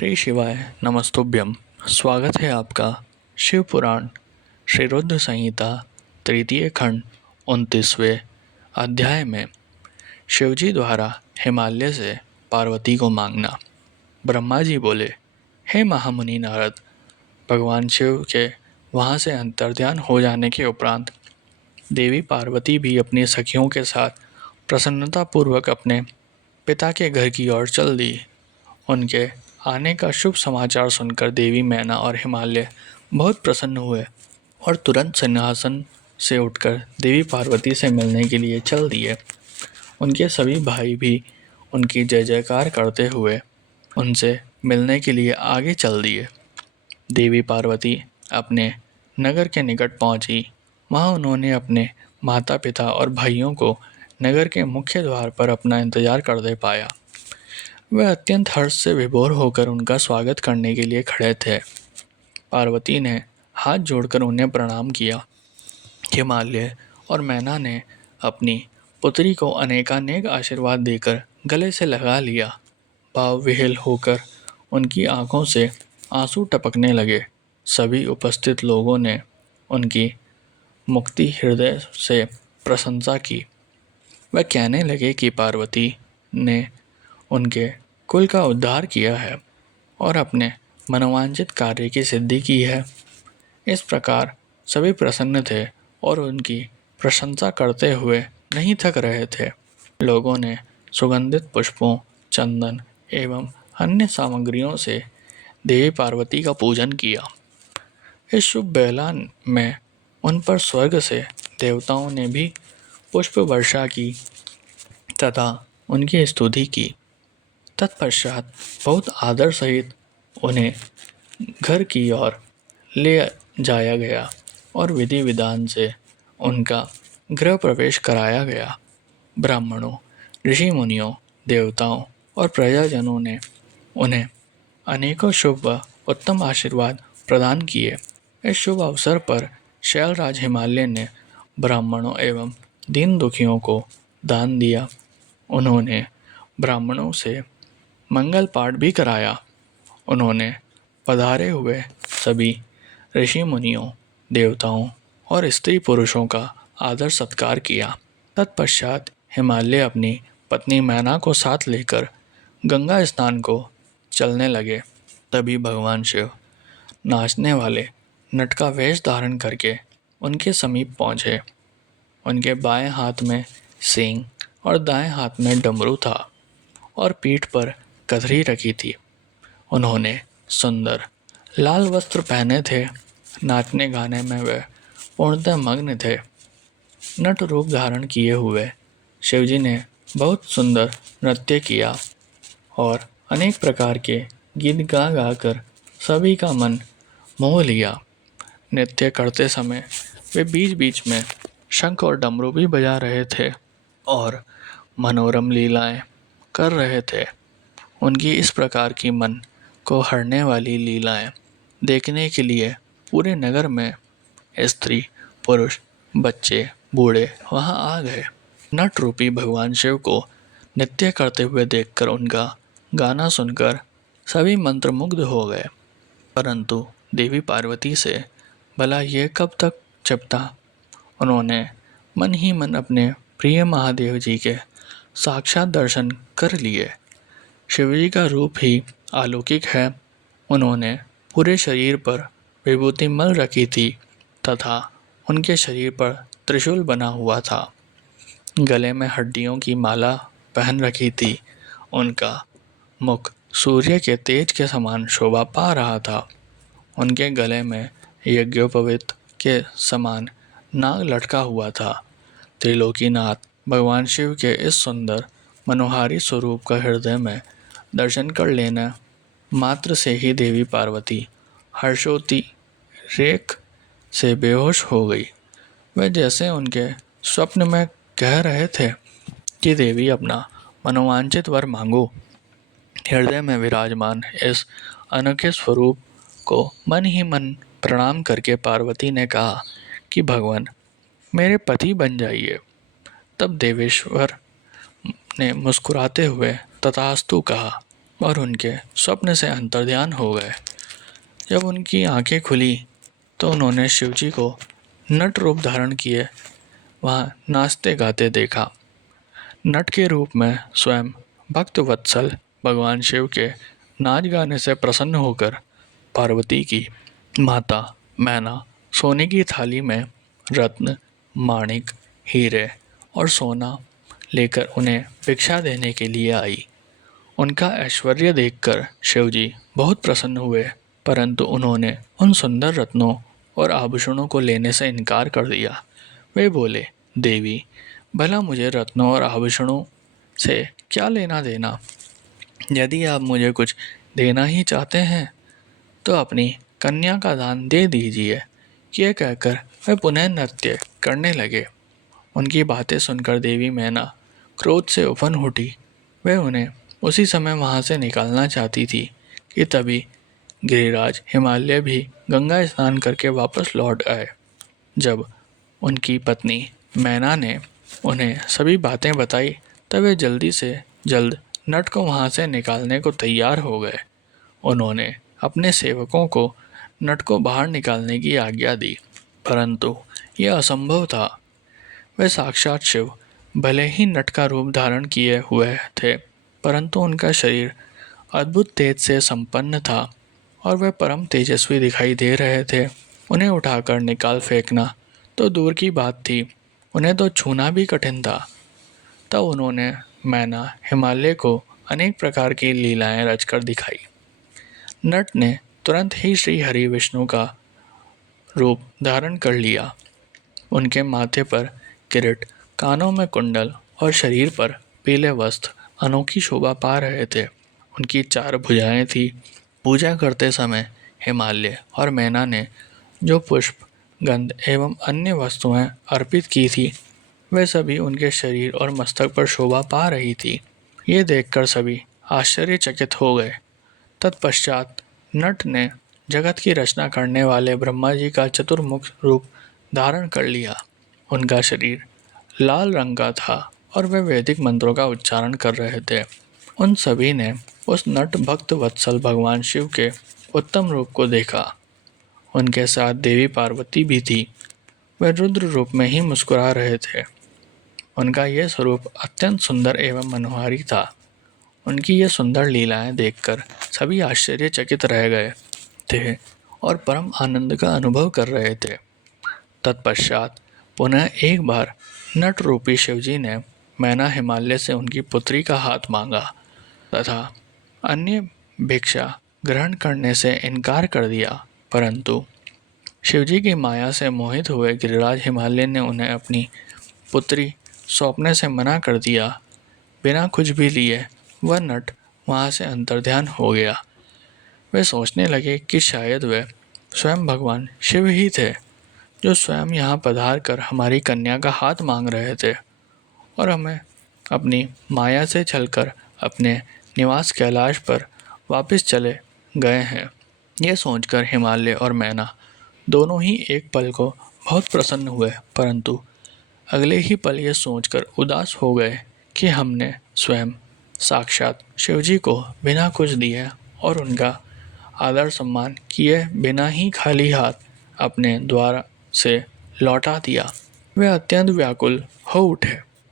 श्री शिवाय नमस्तुभ्यम। स्वागत है आपका शिव पुराण श्री रुद्र संहिता तृतीय खंड 29वें अध्याय में। शिवजी द्वारा हिमालय से पार्वती को मांगना। ब्रह्मा जी बोले, हे महामुनि नारद, भगवान शिव के वहाँ से अंतर्ध्यान हो जाने के उपरांत देवी पार्वती भी अपनी सखियों के साथ प्रसन्नतापूर्वक अपने पिता के घर की ओर चल दी। उनके आने का शुभ समाचार सुनकर देवी मैना और हिमालय बहुत प्रसन्न हुए और तुरंत सिंहासन से उठकर देवी पार्वती से मिलने के लिए चल दिए। उनके सभी भाई भी उनकी जय जयकार करते हुए उनसे मिलने के लिए आगे चल दिए। देवी पार्वती अपने नगर के निकट पहुंची। वहां उन्होंने अपने माता पिता और भाइयों को नगर के मुख्य द्वार पर अपना इंतजार करते पाया। वह अत्यंत हर्ष से विभोर होकर उनका स्वागत करने के लिए खड़े थे। पार्वती ने हाथ जोड़कर उन्हें प्रणाम किया। हिमालय और मैना ने अपनी पुत्री को अनेकानेक आशीर्वाद देकर गले से लगा लिया। भाव विह्वल होकर उनकी आंखों से आंसू टपकने लगे। सभी उपस्थित लोगों ने उनकी मुक्ति हृदय से प्रशंसा की। वह कहने लगे कि पार्वती ने उनके कुल का उद्धार किया है और अपने मनोवांछित कार्य की सिद्धि की है। इस प्रकार सभी प्रसन्न थे और उनकी प्रशंसा करते हुए नहीं थक रहे थे। लोगों ने सुगंधित पुष्पों, चंदन एवं अन्य सामग्रियों से देवी पार्वती का पूजन किया। इस शुभ बेला में उन पर स्वर्ग से देवताओं ने भी पुष्प वर्षा की तथा उनकी स्तुति की। तत्पश्चात बहुत आदर सहित उन्हें घर की ओर ले जाया गया और विधि विधान से उनका गृह प्रवेश कराया गया। ब्राह्मणों, ऋषि मुनियों, देवताओं और प्रजाजनों ने उन्हें अनेकों शुभ व उत्तम आशीर्वाद प्रदान किए। इस शुभ अवसर पर शैलराज हिमालय ने ब्राह्मणों एवं दीन दुखियों को दान दिया। उन्होंने ब्राह्मणों से मंगल पाठ भी कराया। उन्होंने पधारे हुए सभी ऋषि मुनियों, देवताओं और स्त्री पुरुषों का आदर सत्कार किया। तत्पश्चात हिमालय अपनी पत्नी मैना को साथ लेकर गंगा स्नान को चलने लगे। तभी भगवान शिव नाचने वाले नट का वेश धारण करके उनके समीप पहुँचे। उनके बाएं हाथ में सींग और दाएं हाथ में डमरू था और पीठ पर कथरी रखी थी। उन्होंने सुंदर लाल वस्त्र पहने थे। नाचने गाने में वे पूर्णतः मग्न थे। नट रूप धारण किए हुए शिवजी ने बहुत सुंदर नृत्य किया और अनेक प्रकार के गीत गा गा कर सभी का मन मोह लिया। नृत्य करते समय वे बीच बीच में शंख और डमरू भी बजा रहे थे और मनोरम लीलाएं कर रहे थे। उनकी इस प्रकार की मन को हरने वाली लीलाएं देखने के लिए पूरे नगर में स्त्री, पुरुष, बच्चे, बूढ़े वहां आ गए। नट रूपी भगवान शिव को नृत्य करते हुए देखकर उनका गाना सुनकर सभी मंत्रमुग्ध हो गए। परंतु देवी पार्वती से भला ये कब तक चपता। उन्होंने मन ही मन अपने प्रिय महादेव जी के साक्षात दर्शन कर लिए। शिवजी का रूप ही अलौकिक है। उन्होंने पूरे शरीर पर विभूति मल रखी थी तथा उनके शरीर पर त्रिशूल बना हुआ था। गले में हड्डियों की माला पहन रखी थी। उनका मुख सूर्य के तेज के समान शोभा पा रहा था। उनके गले में यज्ञोपवीत के समान नाग लटका हुआ था। त्रिलोकीनाथ भगवान शिव के इस सुंदर मनोहारी स्वरूप का हृदय में दर्शन कर लेना मात्र से ही देवी पार्वती हर्षोति रेख से बेहोश हो गई। वह जैसे उनके स्वप्न में कह रहे थे कि देवी अपना मनोवांछित वर मांगो। हृदय में विराजमान इस अनोखे स्वरूप को मन ही मन प्रणाम करके पार्वती ने कहा कि भगवान मेरे पति बन जाइए। तब देवेश्वर ने मुस्कुराते हुए तथास्तु कहा और उनके स्वप्न से अंतर्ध्यान हो गए। जब उनकी आंखें खुली तो उन्होंने शिवजी को नट रूप धारण किए वहाँ नाचते गाते देखा। नट के रूप में स्वयं भक्त वत्सल भगवान शिव के नाच गाने से प्रसन्न होकर पार्वती की माता मैना सोने की थाली में रत्न, माणिक, हीरे और सोना लेकर उन्हें भिक्षा देने के लिए आई। उनका ऐश्वर्य देखकर शिवजी बहुत प्रसन्न हुए, परंतु उन्होंने उन सुंदर रत्नों और आभूषणों को लेने से इनकार कर दिया। वे बोले, देवी, भला मुझे रत्नों और आभूषणों से क्या लेना देना? यदि आप मुझे कुछ देना ही चाहते हैं तो अपनी कन्या का दान दे दीजिए। यह कहकर वे पुनः नृत्य करने लगे। उनकी बातें सुनकर देवी मैना क्रोध से उफन उठी। वे उन्हें उसी समय वहां से निकालना चाहती थी कि तभी गिरिराज हिमालय भी गंगा स्नान करके वापस लौट आए। जब उनकी पत्नी मैना ने उन्हें सभी बातें बताई तब वे जल्दी से जल्द नट को वहां से निकालने को तैयार हो गए। उन्होंने अपने सेवकों को नट को बाहर निकालने की आज्ञा दी, परंतु यह असंभव था। वे साक्षात शिव भले ही नट का रूप धारण किए हुए थे, परंतु उनका शरीर अद्भुत तेज से संपन्न था और वे परम तेजस्वी दिखाई दे रहे थे। उन्हें उठाकर निकाल फेंकना तो दूर की बात थी, उन्हें तो छूना भी कठिन था। तब उन्होंने मैना हिमालय को अनेक प्रकार की लीलाएं रचकर दिखाई। नट ने तुरंत ही श्री हरि विष्णु का रूप धारण कर लिया। उनके माथे पर किरीट, कानों में कुंडल और शरीर पर पीले वस्त्र अनोखी शोभा पा रहे थे। उनकी 4 भुजाएं थी। पूजा करते समय हिमालय और मैना ने जो पुष्प, गंध एवं अन्य वस्तुएं अर्पित की थी वे सभी उनके शरीर और मस्तक पर शोभा पा रही थी। ये देखकर सभी आश्चर्यचकित हो गए। तत्पश्चात नट ने जगत की रचना करने वाले ब्रह्मा जी का चतुर्मुख रूप धारण कर लिया। उनका शरीर लाल रंग का था और वे वैदिक मंत्रों का उच्चारण कर रहे थे। उन सभी ने उस नट भक्त वत्सल भगवान शिव के उत्तम रूप को देखा। उनके साथ देवी पार्वती भी थी। वे रुद्र रूप में ही मुस्कुरा रहे थे। उनका यह स्वरूप अत्यंत सुंदर एवं मनोहारी था। उनकी ये सुंदर लीलाएं देखकर सभी आश्चर्यचकित रह गए थे और परम आनंद का अनुभव कर रहे थे। तत्पश्चात पुनः एक बार नट रूपी शिवजी ने मैना हिमालय से उनकी पुत्री का हाथ मांगा तथा अन्य भिक्षा ग्रहण करने से इनकार कर दिया, परंतु शिवजी की माया से मोहित हुए गिरिराज हिमालय ने उन्हें अपनी पुत्री सौंपने से मना कर दिया। बिना कुछ भी लिए वह नट वहाँ से अंतर्ध्यान हो गया। वे सोचने लगे कि शायद वे स्वयं भगवान शिव ही थे जो स्वयं यहाँ पधार कर हमारी कन्या का हाथ मांग रहे थे और हमें अपनी माया से छलकर अपने निवास कैलाश पर वापस चले गए हैं। यह सोचकर हिमालय और मैना दोनों ही एक पल को बहुत प्रसन्न हुए, परंतु अगले ही पल ये सोचकर उदास हो गए कि हमने स्वयं साक्षात शिवजी को बिना कुछ दिए और उनका आदर सम्मान किए बिना ही खाली हाथ अपने द्वार से लौटा दिया। वे अत्यंत व्याकुल हो उठे।